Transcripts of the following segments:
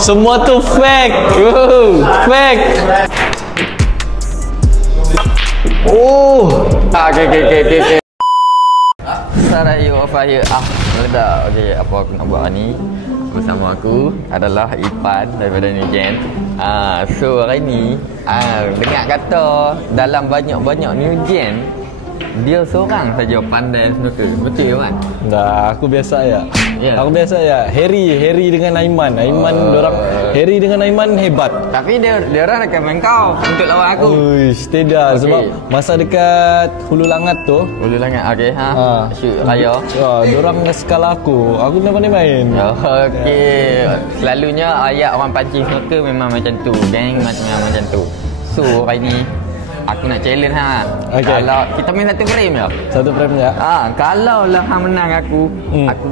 Semua tu fake. Fake. Oh. Okay. Assalamualaikum Fahir. Meledak. Okey, apa aku nak buat ni? Bersama aku adalah Ipan daripada New Gen. So hari ni dengar kata dalam banyak-banyak New Gen dia seorang saja pandai snooker. Betul kan? Dah, aku biasa ya. Yeah. Aku biasa ya. Harry dengan Aiman. Dorang Harry dengan Aiman hebat. Tapi dia orang akan main kau untuk lawan aku. Uish, tidak. Sebab masa dekat Hulu Langat tu. Hulu Langat, okey shoot raya. Dorang skala aku. Aku tak pandai main. Okey. Selalunya ayat orang pancing snooker memang macam tu. Geng macam tu. So hari ni aku nak challenge Okay. Kalau kita main satu frame je. Satu frame je. Kalau lah hang menang aku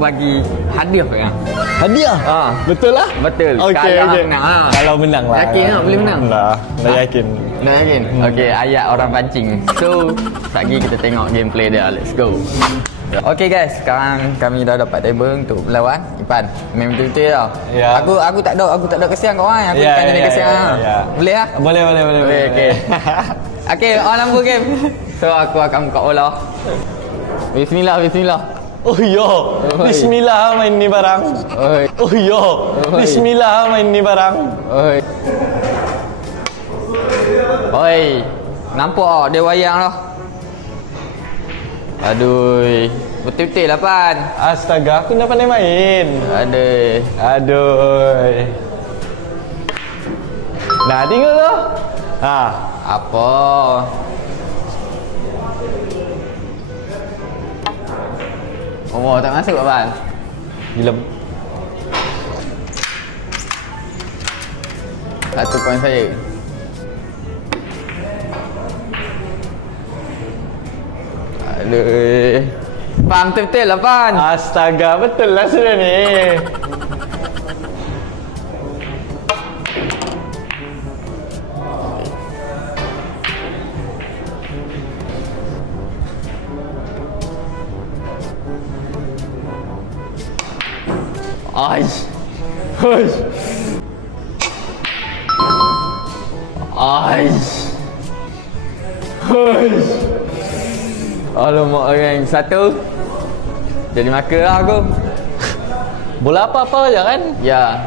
bagi hadiah kan. Hadiah? Betul lah? Betul. Okay, kalau okay. menang. Kalau menang lah. Yakin tak boleh menang? Dah yakin. Dah yakin? Okey, ayat orang pancing. So, lagi kita tengok gameplay dia. Let's go. Okey guys, sekarang kami dah dapat table untuk melawan Ipan. Main betul-betul tau. Ya. Aku tak ada kesian kau orang. Aku akan jadi kesian. Boleh lah? Boleh. Okey. Okey, on lampu game. So aku akan buka bola. Bismillah. Oh yo, bismillah main ni barang. Oh yo, bismillah main ni barang. Oi. Nampak dia wayang dah. Aduh. Betul-betul lah Pan. Astaga, aku dah pandai main. Aduh. Nah, tengok tu. Apa? Oh, tak masuk Pan. Gila. 1 poin saya. Aduh. Pan, betul-betul lah Pan. Astaga, betul lah sudah ni. Aish. Alamak orang satu. Jadi maka lah aku. Bola apa-apa je kan? Ya.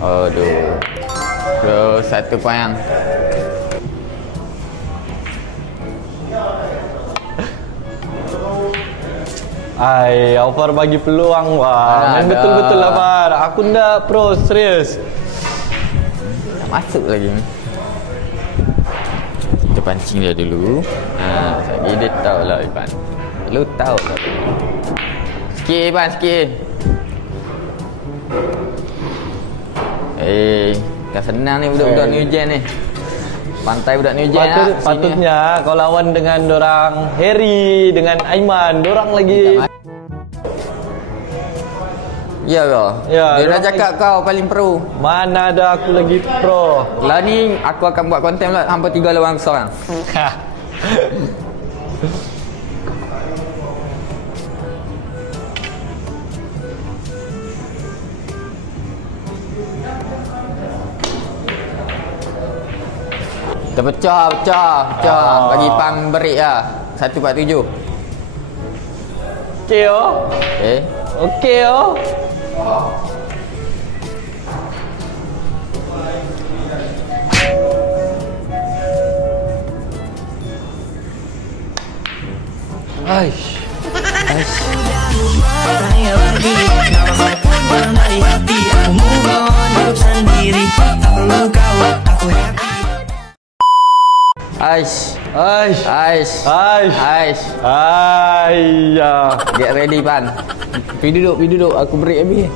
Aduh. Terus 1 poin. Alvar bagi peluang main betul-betul lah Bar. Aku ndak pro, serius. Tak masuk lagi ni. Kita pancing dia dulu. Sekali dia tahu lah Ipan. Lu tahu lah. Sikit Ipan, sikit. Kan senang ni budak-budak New Gen ni. Pantai budak New Gen lah. Patutnya kau lawan dengan dorang Harry, dengan Aiman. Dorang lagi. Ya ke? Ya, dia dah cakap kau paling pro. Mana ada aku lagi pro. Lah ni aku akan buat konten pula hampa 3 lawan aku seorang. Terpecah. Bagi pang break lah. 147. Okey oh. Okey oh. Aish. Tanya lagi, nama kau pun yang dari hati. Aku move on, hidup sendiri. Tak perlu kau, aku happy. Aish. Get ready Pan. Pergi duduk. Aku break habis.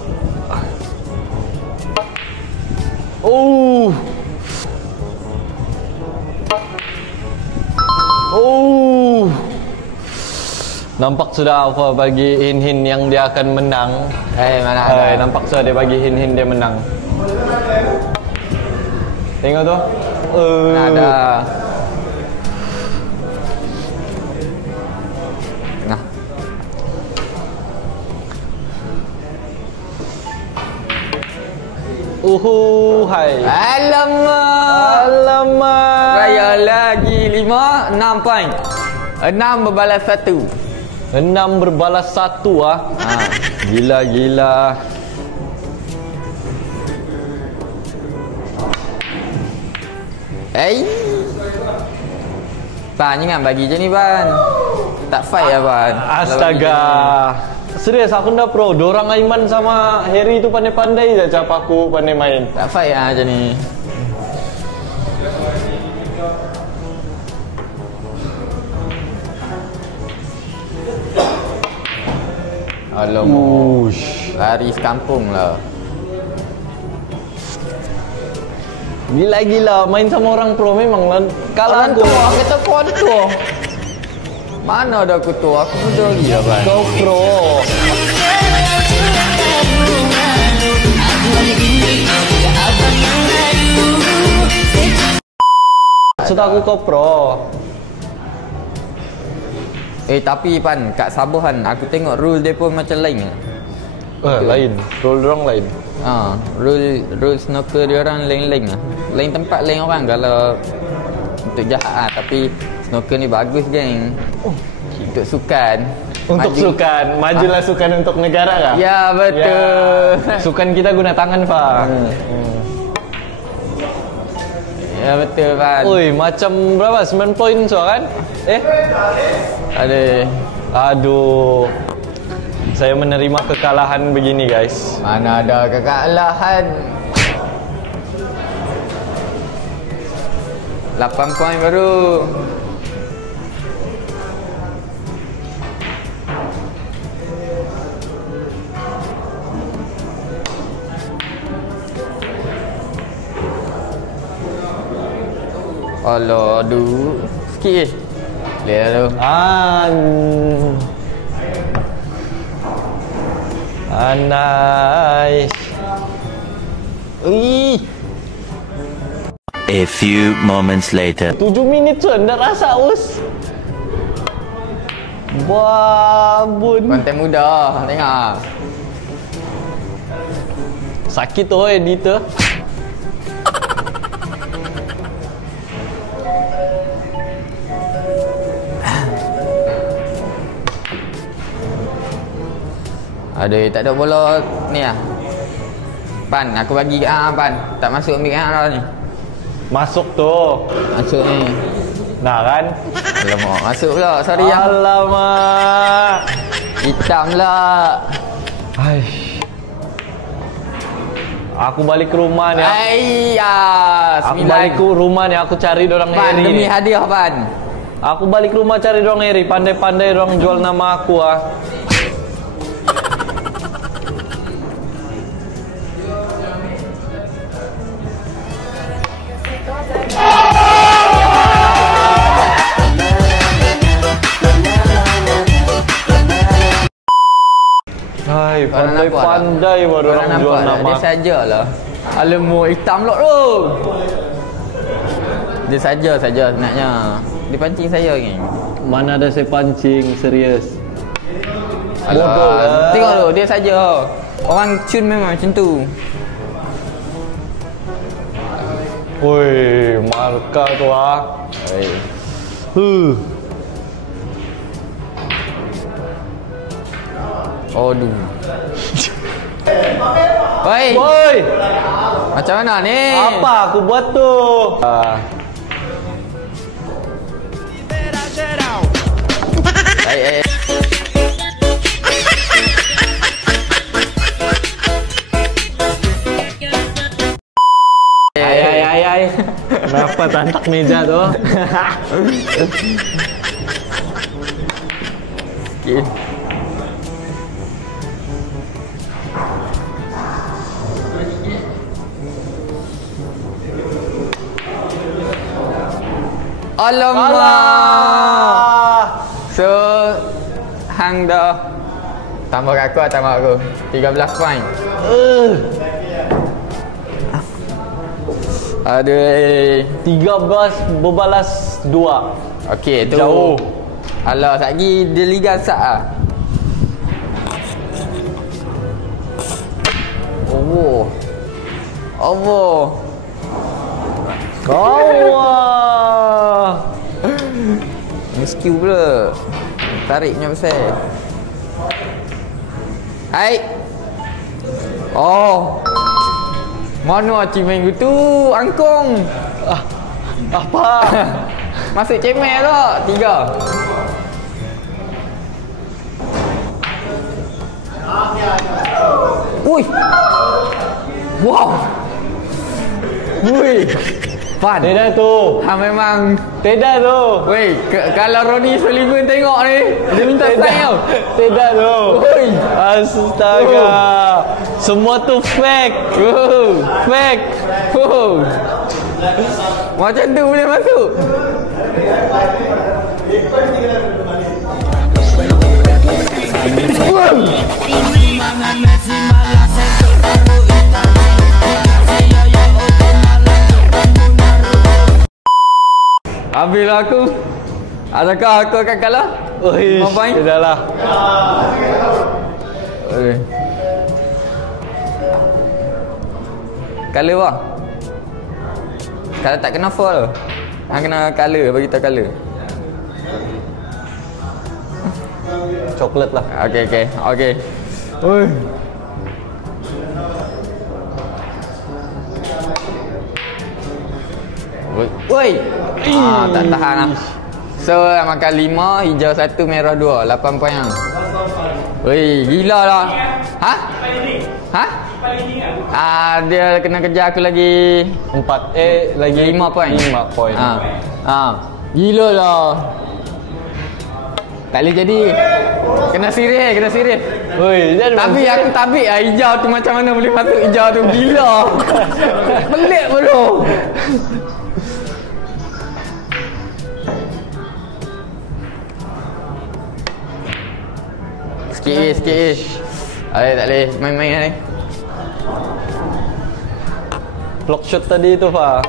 Nampak sudah Alpha bagi hin-hin yang dia akan menang. Mana ada. Nampak sudah dia bagi hin-hin dia menang. Tengok tu. Mana ada. Hai. Alamak. Raya lagi 5, 6 poin. 6 berbalas 1. 6 berbalas 1 ah. Gila. Pan, jangan bagi je ni, Pan. Tak fight lah, Pan. Astaga. Serius, aku dah pro. Dorang Aiman sama Harry tu pandai-pandai je cap aku pandai main. Tak fight lah macam ni. Alamak. Lari sekampung lah. Gila main sama orang pro memang lah. Kalau aku kata kontor. Mana ada aku tu? Aku muda lagi lah, Pan. kau pro. Maksud aku kau pro. Tapi Pan, kat Sabah kan, aku tengok rule dia pun macam lain lah. Lain. Rule dorang lain. Rule snooker dia orang lain-lain lah. Lain tempat, lain orang kalau untuk jahat lah. Tapi snooker ni bagus, geng. Untuk sukan. Untuk sukan. Majulah sukan untuk negara kah? Ya, betul. Ya. Sukan kita guna tangan, Pak. Ya, betul, Pan. Oi, macam berapa? 9 poin so kan? Aduh. Saya menerima kekalahan begini, guys. Mana ada kekalahan. 8 poin baru. Alah, aduh. Sikit je. Boleh lah tu. Nice. A few moments later. 7 minit tu dah rasa us. Babun. Konten muda. Tengok. Sakit tu editor. Aduh, tak ada bola ni lah. Pan, aku bagi kat Pan. Tak masuk ambil kat ni. Masuk tu. Masuk ni. Nah kan? Alamak, masuk pula. Sorry ya. Alamak. Hitam lah. Aku balik ke rumah ni. Aku 9. balik ke rumah ni. Aku cari dorang Pan, Harry demi ni. hadiah, Pan. Aku balik ke rumah cari dorang Harry. Pandai-pandai dorang jual nama aku ah. Pandai-pandai baru orang jual nama. Dia sajalah. Alamak, hitam pula tu. Dia saja sebenarnya. Dia pancing saya ni. Mana ada saya pancing, serius. Bodoh lah. Tengok tu, dia saja. Orang cun memang macam tu. Woi, marka tu ah. Aduh. Woi. Macam mana ni? Apa aku buat tu? Ay. Kenapa tantak meja tu? Sikit. Alamak. So hang dah tambah aku. 13 poin. Aduh. 13 berbalas 2. Okey, tu. Jauh. Alah, lagi dia liga sat ah. Allah. Allah. Skill pula. Tariknya besar. Hai. Oh. Mana cik minggu tu? Angkong. Apa? Masuk cemel tak? 3. Ui. Wow. Ui. Fun. Tidak tu. Memang. Tidak tu. Weh, kalau Ronnie Sullivan tengok ni, dia minta sign tau. Tidak tu. Ui. Astaga. Semua tu fake. Fake. Macam tu boleh masuk. Habis aku. Adakah aku akan kalah? Ui, tidaklah. Color bang. Kalau tak kena fall. Hang kena color, bagi tahu color. Coklat lah. Okey. Oi. Woi. Tak tahan lah. So makan 5, hijau 1, merah 2, 8 poin lah. Woi, gila lah. Ha? Dia kena kejar aku lagi 4. Lagi 5 poin. 5 poin. Gila lah. Tak boleh jadi. Kena sirih. Oi, tapi aku tabik lah hijau tu macam mana boleh masuk hijau tu. Gila. Pelik bodoh. Sikit. Tak boleh. Main-main ni. Block shot tadi tu, Fa.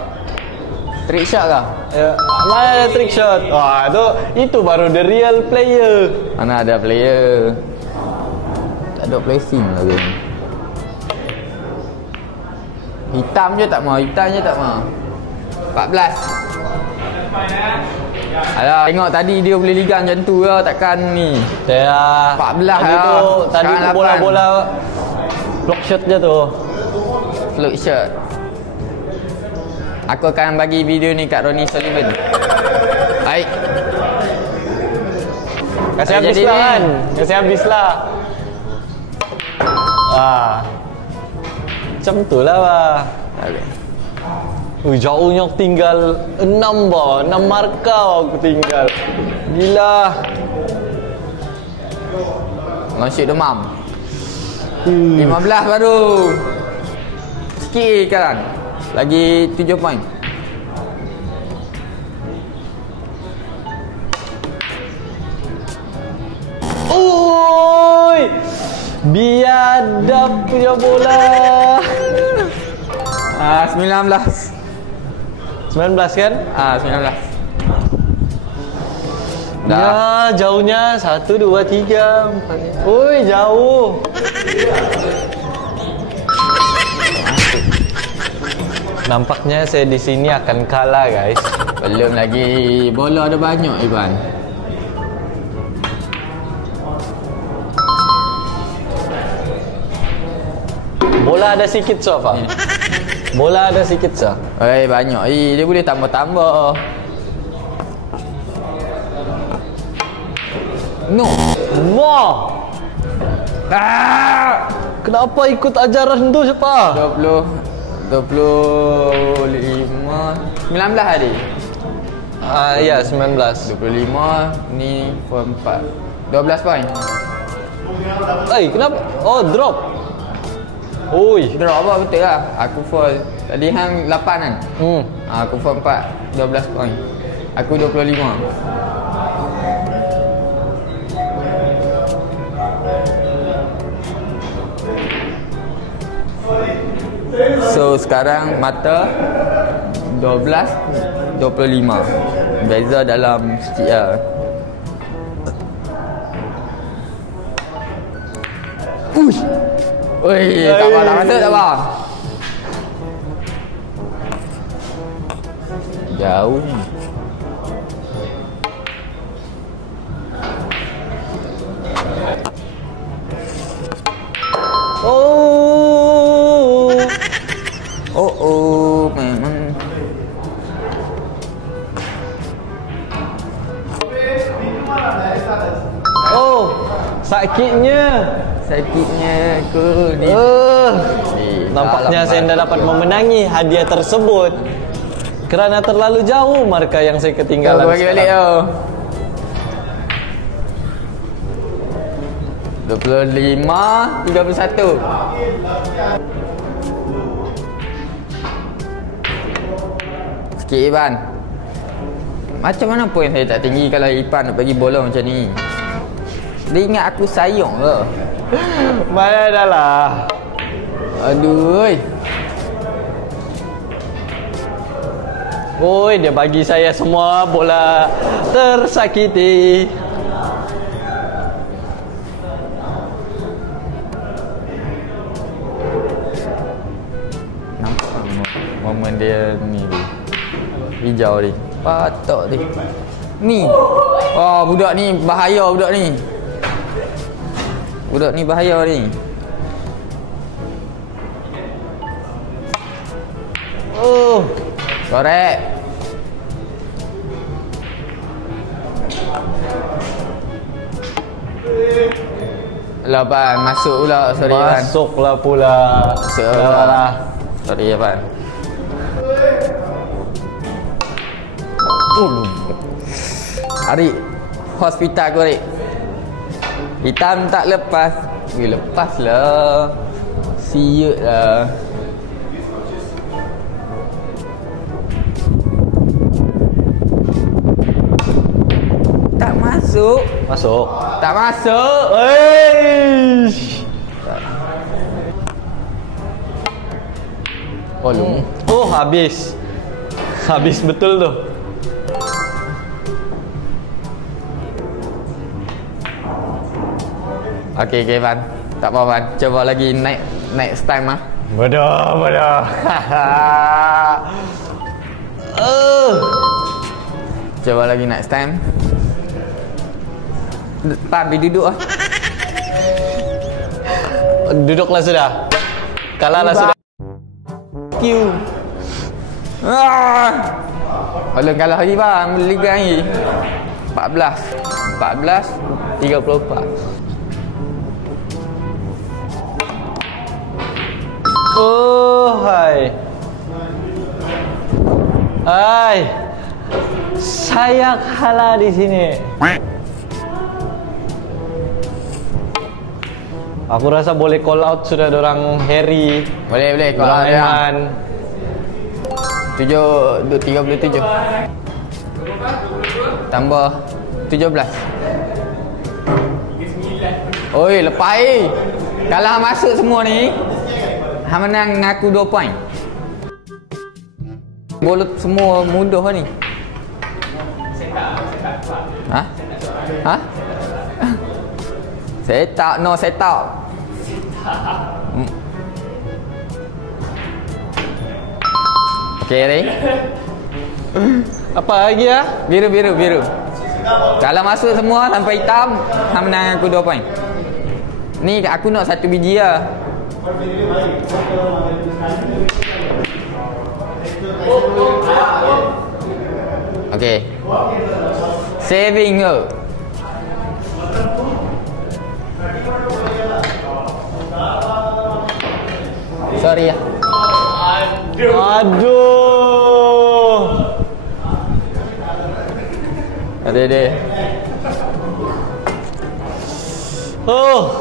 Trick shot kah? Ya, mana ada trick shot? Wah, itu baru the real player. Mana ada player? Tak ada placing lagi. Hitam je tak mau. 14. Alah, tengok tadi dia boleh ligang macam tu lah, takkan ni. Ya. 14 Tadi tu bola-bola block shot je tu. Float shot. Aku akan bagi video ni kat Ronnie Sullivan. Baik. Kasih habis lah kan. Kasih habis lah. Macam tu lah, Pak. Okay. Jauhnya aku tinggal 6 bah. 6 markah aku tinggal. Gila. Langsung demam. 15 baru. Sikit sekarang. Lagi 7 poin. Oi! Biadab punya bola. 19. 19 kan? 19. Ya, jauhnya 1, 2, 3, 4. Oi, jauh. Nampaknya saya di sini akan kalah, guys. Belum lagi. Bola ada banyak, Iban. Bola ada sikit, Sofa. Bola ada sikit, Sofa. Banyak. Dia boleh tambah-tambah. No. Wah. Kenapa ikut ajaran tu, siapa? 25 19 hari. Ya, 19. 25 ni 4 12 poin. Kenapa? Oh, drop. Oi, Drop apa betul lah. Aku fall. Tadi hang 8 kan? Aku fall 4 12 poin. Aku 25. So sekarang mata 12 25. Beza dalam sikit lah. Uish. Oi, tak apa, tak masuk tak apa. Jauh ni. Memang. Sakitnya Aku ni. Nampaknya saya tidak dapat memenangi hadiah tersebut kerana terlalu jauh markah yang saya ketinggalan. Kau bagi balik tau. 25-31. Sikit Ipan. Macam mana poin saya tak tinggi kalau Ipan nak bagi bola macam ni? Dia ingat aku sayang ke? Mana dah lah. Aduh. Oi, dia bagi saya semua bola tersakiti. Nampak momen dia ni tu. Hijau ni. Patok ni. Ni. Oh, budak ni bahaya budak ni. Budak ni bahaya ni. Oh, korek. Lah Pan, masuk pula. Sorry Pan. masuklah pula. Masuk Dah pula. lah. Sorry ya Pan. Arik, hospital aku Arik. Hitam tak lepas. Lepas lah. Siut lah. Tak masuk. Masuk. Tak masuk. Eish. Oh, habis. Habis betul tu. Okey Pan. Tak apa Pan. Cuba lagi next time ah. Bodoh. Cuba lagi next time. Pan pergi duduk ah. Duduklah sudah. Kalahlah sudah. Q. Kalau kalah lagi bang, liga ni 14-34. Oh, hai. Hai. Saya kalah di sini. Aku rasa boleh call out sudah dorang Harry. Boleh kau Dorang lah. Eman. 37 tambah 17. Oi, lepas kalau masuk semua ni, hang menang dengan aku 2 poin. Bola semua mudah ni. Ha? Set up. Okey ni. Apa lagi ya? Biru. Kalau masuk semua sampai hitam, hang menang aku 2 poin. Ni aku nak 1 biji lah. Okey. Saving ke? Sorry ya. Aduh. Ada. Oh.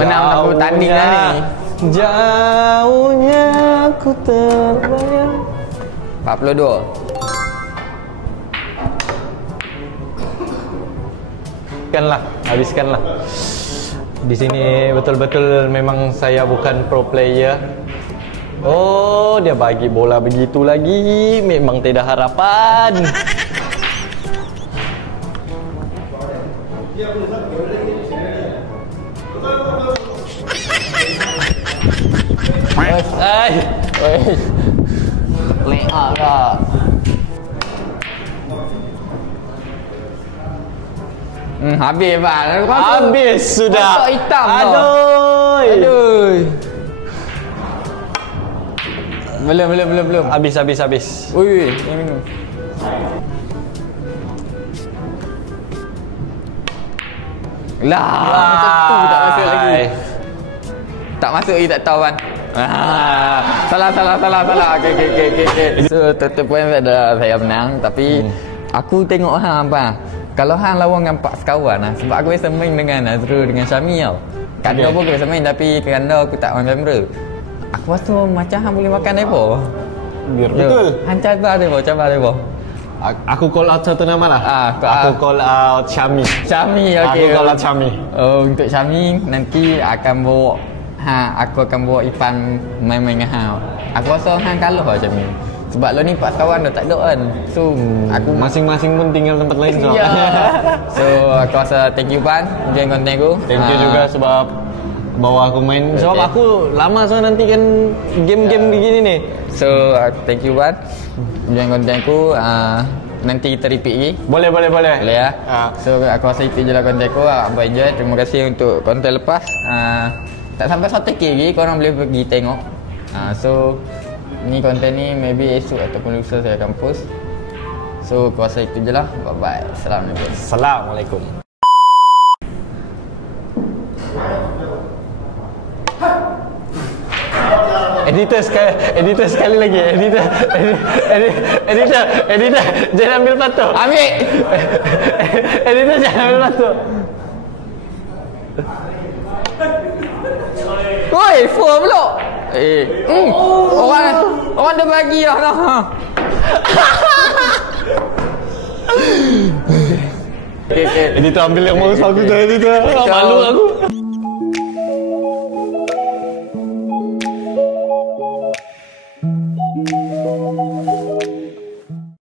Menang pertanding lah ni. Jauhnya aku terbayang. 42. Habiskanlah. Di sini betul-betul memang saya bukan pro player. Oh, dia bagi bola begitu lagi. Memang tidak harapan. Ay, Play up lah. Habis bang. habis sudah. Kotak hitam tau. Aduh. Aduh. Belum. Habis. Ui, ini minum. Lah, macam tu tak masuk lagi. Tak masuk lagi tak tahu kan. Salah. Okay. So, total point adalah saya menang tapi aku tengok hang bang. Kalau hang lawan dengan Pak sekawan lah. Sebab aku biasa main dengan Azrul dengan Syami tau. Kanda pun aku biasa main tapi kanda aku tak main kamera. Aku rasa macam hang boleh makan depa. Biar betul. Hang cabar depa. Aku call out satu nama lah. Aku call out Syami. Syami, okey. Aku call out Syami. Oh, untuk Syami nanti akan bawa aku akan bawa Ipan main-main dengan hang. Aku rasa hang kalah lah Syami. Sebab lo ni Pak kawan dah tak ada kan. So, aku Masing-masing pun tinggal tempat lain so. Ya. So, aku rasa thank you Pan join konten aku. Thank you juga sebab bawa aku main. Sebab aku lama so nantikan game-game begini nih. So, thank you Pan join konten aku. Nanti kita repeat lagi. Boleh. Boleh ya. So aku rasa itu je lah konten aku. Abang enjoy. Terima kasih untuk konten lepas. Tak sampai 1k lagi. Korang boleh pergi tengok. So ni konten ni maybe esok ataupun lusa saya akan post. So aku rasa itu je lah. Bye bye. Assalamualaikum. Assalamualaikum. Editor sekali lagi. Editor jangan ambil foto. Ambil. Editor jangan ambil foto. Woi, full pula. Orang dah bagi dah noh. Okay. Editor ambil yang bagus dah editor. Malu aku.